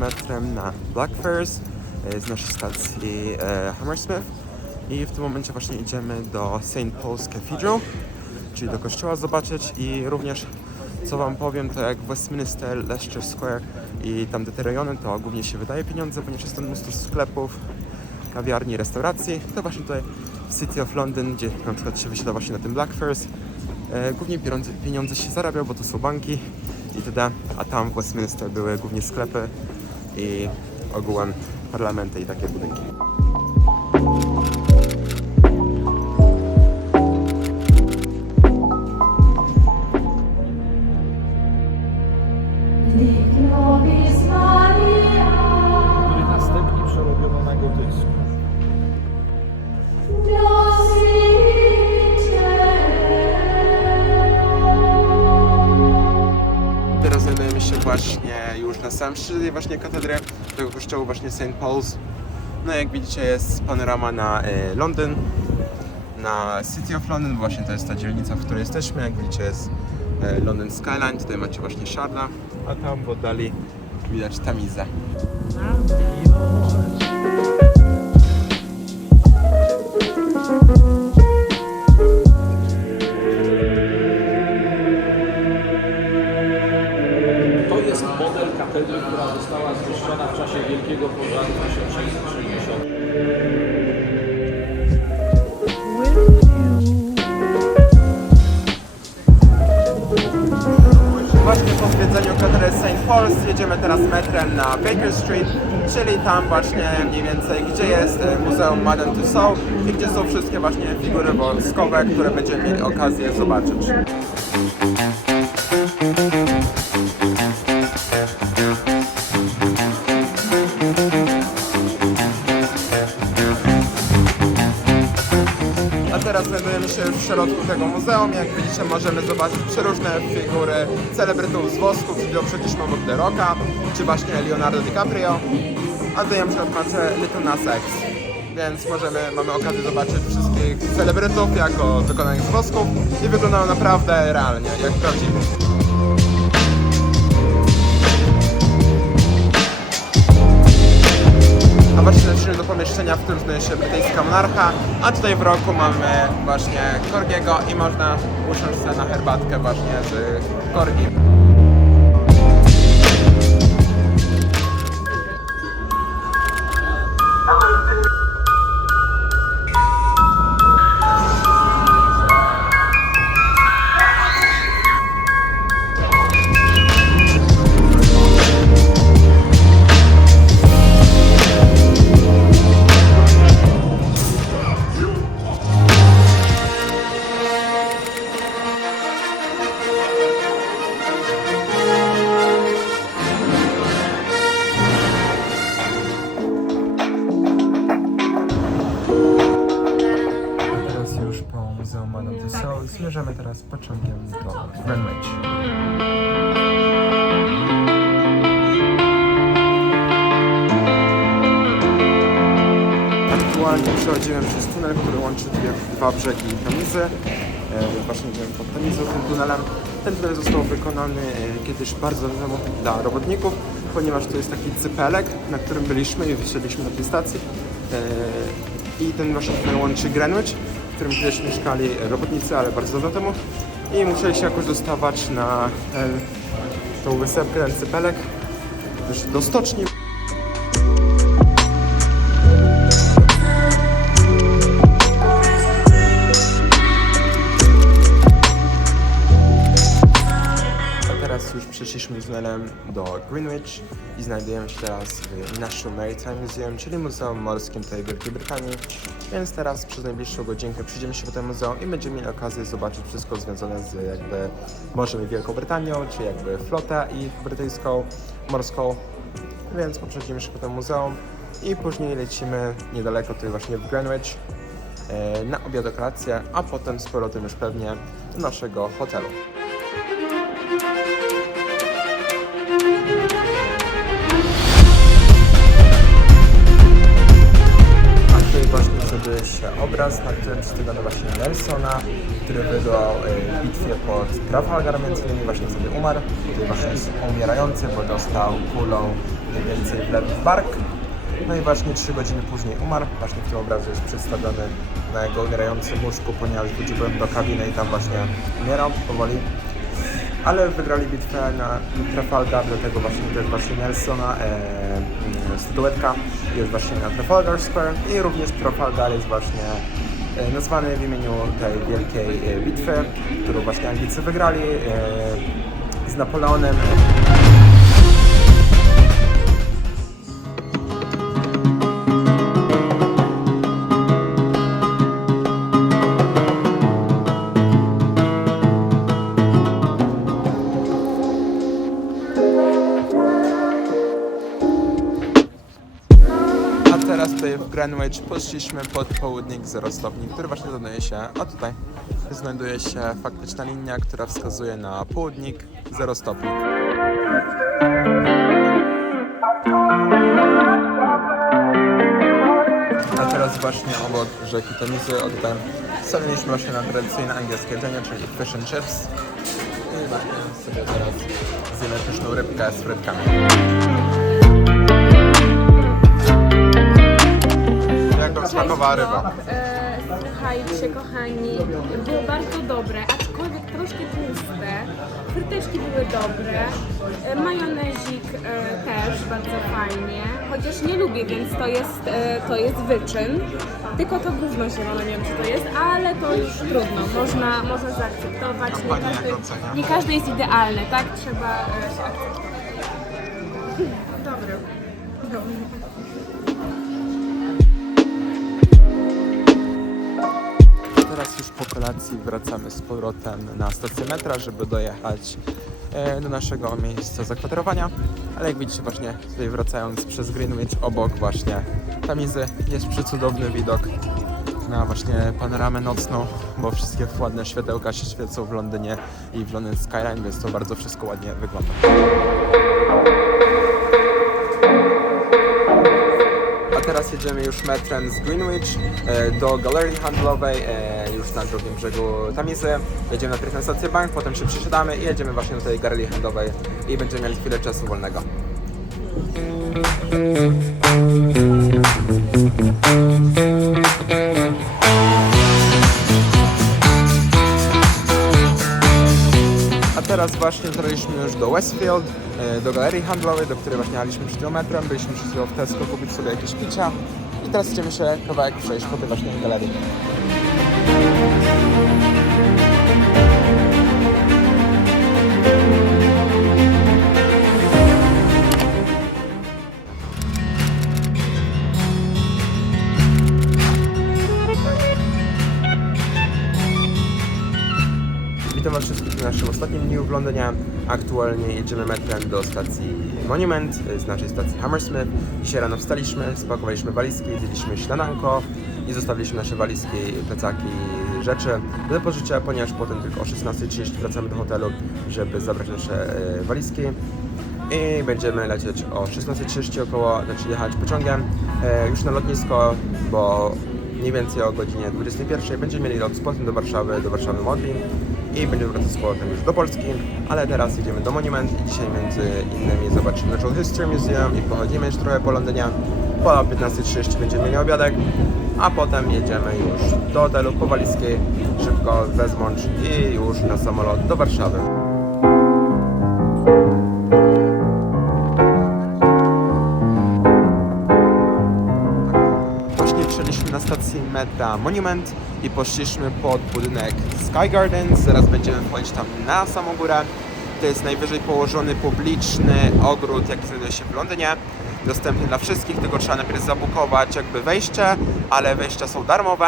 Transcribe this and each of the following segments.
metrem na Blackfriars z naszej stacji Hammersmith i w tym momencie właśnie idziemy do St. Paul's Cathedral, czyli do kościoła zobaczyć. I również, co wam powiem, to jak Westminster, Leicester Square i tamte te rejony, to głównie się wydaje pieniądze, ponieważ jest tam mnóstwo sklepów, kawiarni, restauracji. To właśnie tutaj w City of London, gdzie na przykład się wysiada właśnie na tym Blackfriars, głównie pieniądze się zarabiał, bo to są banki itd., a tam w Westminster były głównie sklepy i ogółem parlamenty i takie budynki. Który następnie przerobiono na gotycki. Teraz znajdujemy się właśnie już na samym szczycie właśnie katedry tego kościoła właśnie St. Paul's. No jak widzicie, jest panorama na Londyn, na City of London, właśnie to jest ta dzielnica, w której jesteśmy. Jak widzicie, jest London Skyline, tutaj macie właśnie Shard'a, a tam w oddali widać Tamizę. To jest model katedry, która została zniszczona w czasie Wielkiego Pożaru 1660. Właśnie po zwiedzeniu katedry St. Paul's jedziemy teraz metrem na Baker Street, czyli tam właśnie mniej więcej, gdzie jest Muzeum Madame Tussauds i gdzie są wszystkie właśnie figury wojskowe, które będziemy mieli okazję zobaczyć. A teraz znajdujemy się już w środku tego muzeum. Jak widzicie, możemy zobaczyć przeróżne figury celebrytów z wosku, czyli przecież mamy The Rocka, czy właśnie Leonardo DiCaprio. A tutaj na przykład macie Little Nas X, więc mamy okazję zobaczyć wszystkich celebrytów jako wykonanych z wosków i wyglądają naprawdę realnie, jak prawdziwi. A właśnie doszliśmy do pomieszczenia, w którym znajduje się brytyjska monarcha, a tutaj w rogu mamy właśnie Corgiego i można usiąść sobie na herbatkę właśnie z Corgim. Muzeum Madame Tussauds. Zmierzamy teraz pociągiem do Greenwich. Aktualnie przechodzimy przez tunel, który łączy dwa brzegi Tamizy. Właśnie idziemy pod Tamizą tym tunelem. Ten tunel został wykonany kiedyś bardzo dawno temu dla robotników, ponieważ to jest taki cypelek, na którym byliśmy i wysiedliśmy na tej stacji. I ten właśnie tunel łączy Greenwich, w którym kiedyś mieszkali robotnicy, ale bardzo dawno temu, i musieli się jakoś dostawać na tą wysepkę, ten cypelek, do stoczni. A teraz już przeszliśmy tunelem do Greenwich i znajdujemy się teraz w National Maritime Museum, czyli Muzeum Morskim tej Wielkiej Brytanii. Więc teraz przez najbliższą godzinkę przyjdziemy się po tym muzeum i będziemy mieli okazję zobaczyć wszystko związane z jakby morzem i Wielką Brytanią, czy jakby flotę ich brytyjską, morską. Więc poprzedzimy się po tym muzeum i później lecimy niedaleko tutaj właśnie w Greenwich na obiadokolację, a potem z powrotem już pewnie do naszego hotelu. Właśnie znajduje się obraz obraz, na którym przedstawiono właśnie Nelsona, który wygrał w bitwie pod Trafalgar, między innymi właśnie wtedy umarł. Tutaj właśnie jest umierający, bo dostał kulą mniej więcej w lewy bark. No i właśnie 3 godziny później umarł. Właśnie w tym obrazie jest przedstawiony na jego umierającym łóżku, ponieważ wróciłem do kabiny i tam właśnie umierał powoli. Ale wygrali bitwę na Trafalgar, dlatego właśnie to jest właśnie Nelsona statuetka jest właśnie na Trafalgar Square i również Trafalgar jest właśnie nazwany w imieniu tej wielkiej bitwy, którą właśnie Anglicy wygrali z Napoleonem. Teraz tutaj w Greenwich poszliśmy pod południk 0 stopni, który właśnie znajduje się, o tutaj, znajduje się faktyczna linia, która wskazuje na południk 0 stopni. A teraz właśnie obok rzeki Temizy, tutaj stawiliśmy właśnie na tradycyjne angielskie jedzenie, czyli fish and chips. I właśnie sobie teraz zjemy pyszną rybkę z frytkami. Jak wam smakowała ryba? Słuchajcie, kochani, było bardzo dobre, aczkolwiek troszkę tłuste. Fryteczki były dobre, majonezik też bardzo fajnie, chociaż nie lubię, więc to jest wyczyn. Tylko to gówno zielone, nie wiem co to jest, ale to już trudno, można zaakceptować. Nie każdy jest idealny, tak? Trzeba się akceptować. Dobry. Teraz już po kolacji wracamy z powrotem na stację metra, żeby dojechać do naszego miejsca zakwaterowania. Ale jak widzicie właśnie tutaj wracając przez Greenwich obok właśnie Tamizy jest przecudowny widok na właśnie panoramę nocną, bo wszystkie ładne światełka się świecą w Londynie i w London Skyline, więc to bardzo wszystko ładnie wygląda. A teraz jedziemy już metrem z Greenwich do galerii handlowej, już na drugim brzegu Tamizy. Jedziemy najpierw na stację bank, potem się przesiadamy i jedziemy właśnie do tej galerii handlowej i będziemy mieli chwilę czasu wolnego. A teraz właśnie dotarliśmy już do Westfield, do galerii handlowej, do której właśnie jechaliśmy przed kilometrem. Byliśmy przed chwilą w Tesco kupić sobie jakieś picia i teraz chcemy się kawałek przejść po tej właśnie galerii. Witam Was wszystkich w naszym ostatnim dniu w Londynie. Aktualnie jedziemy metrem do stacji Monument, z naszej stacji Hammersmith. Dzisiaj rano wstaliśmy, spakowaliśmy walizki, zjedliśmy śniadanko i zostawiliśmy nasze walizki, plecaki, rzeczy do depozycia, ponieważ potem tylko o 16:30 wracamy do hotelu, żeby zabrać nasze walizki. I będziemy lecieć o 16:30 około, znaczy jechać pociągiem już na lotnisko, bo mniej więcej o godzinie 21:00 będziemy mieli lot z powrotem do Warszawy Modlin i będziemy wracać z powrotem już do Polski, ale teraz jedziemy do Monument i dzisiaj między innymi zobaczymy Natural History Museum i pochodzimy jeszcze trochę po Londynie. Po 15:30 będziemy mieli obiadek, a potem jedziemy już do hotelu po walizki, szybko wezmącz i już na samolot do Warszawy. Na stacji metra Monument i poszliśmy pod budynek Sky Gardens. Zaraz będziemy wchodzić tam na samą górę. To jest najwyżej położony publiczny ogród, jaki znajduje się w Londynie. Dostępny dla wszystkich, tylko trzeba najpierw zabukować jakby wejście, ale wejścia są darmowe.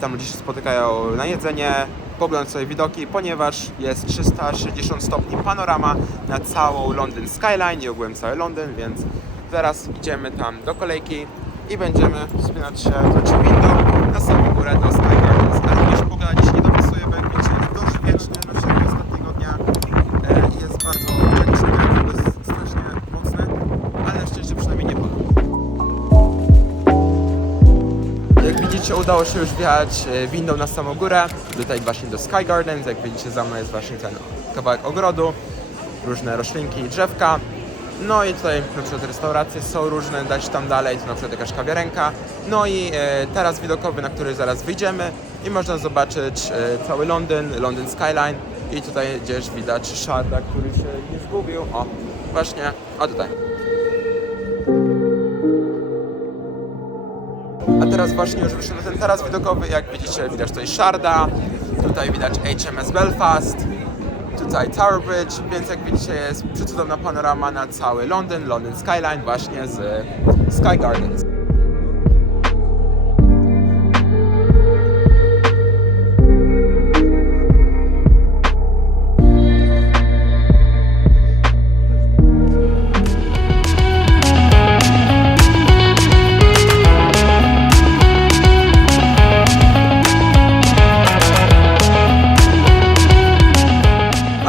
Tam ludzie się spotykają na jedzenie, poglądać sobie widoki, ponieważ jest 360 stopni panorama na całą London Skyline i ogółem cały Londyn, więc zaraz idziemy tam do kolejki i będziemy wspinać się do windą na samą górę do Sky Gardens. Ale również pogoda dzisiaj nie dopisuje, bo jak wiecie jest dość wieczny naszego ostatniego dnia i jest bardzo tragiczny, jest strasznie mocny, ale na szczęście przynajmniej nie pada. Jak widzicie widzicie, udało się już wjechać windą na samą górę, tutaj właśnie do Sky Gardens. Jak widzicie, za mną jest właśnie ten kawałek ogrodu, różne roślinki i drzewka. No i tutaj na przykład restauracje są różne, dać tam dalej, to na przykład jakaś kawiarenka. No i taras widokowy, na który zaraz wyjdziemy i można zobaczyć cały Londyn Skyline. I tutaj gdzieś widać Sharda, który się nie zgubił. O, właśnie, o tutaj. A teraz właśnie już wyszedłem na ten taras widokowy. Jak widzicie, widać tutaj Sharda, tutaj widać HMS Belfast, tutaj Tower Bridge, więc jak widzicie, jest przecudowna panorama na cały Londyn Skyline właśnie z Sky Gardens.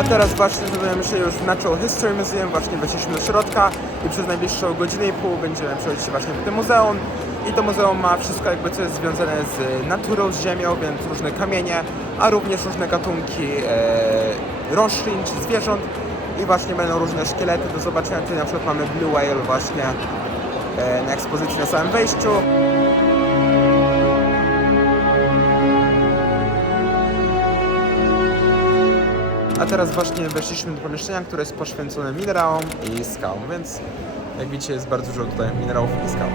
Teraz właśnie znajdujemy się już w Natural History Museum, właśnie weszliśmy do środka i przez najbliższą godzinę i pół będziemy przechodzić się właśnie do tego muzeum. I to muzeum ma wszystko jakby co jest związane z naturą, z ziemią, więc różne kamienie, a również różne gatunki roślin czy zwierząt. I właśnie będą różne szkielety do zobaczenia. Tutaj na przykład mamy Blue Whale właśnie na ekspozycji na samym wejściu. A teraz właśnie weszliśmy do pomieszczenia, które jest poświęcone minerałom i skałom, więc jak widzicie, jest bardzo dużo tutaj minerałów i skał.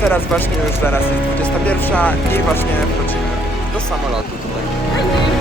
Teraz właśnie już zaraz jest 21 i właśnie wchodzimy do samolotu tutaj.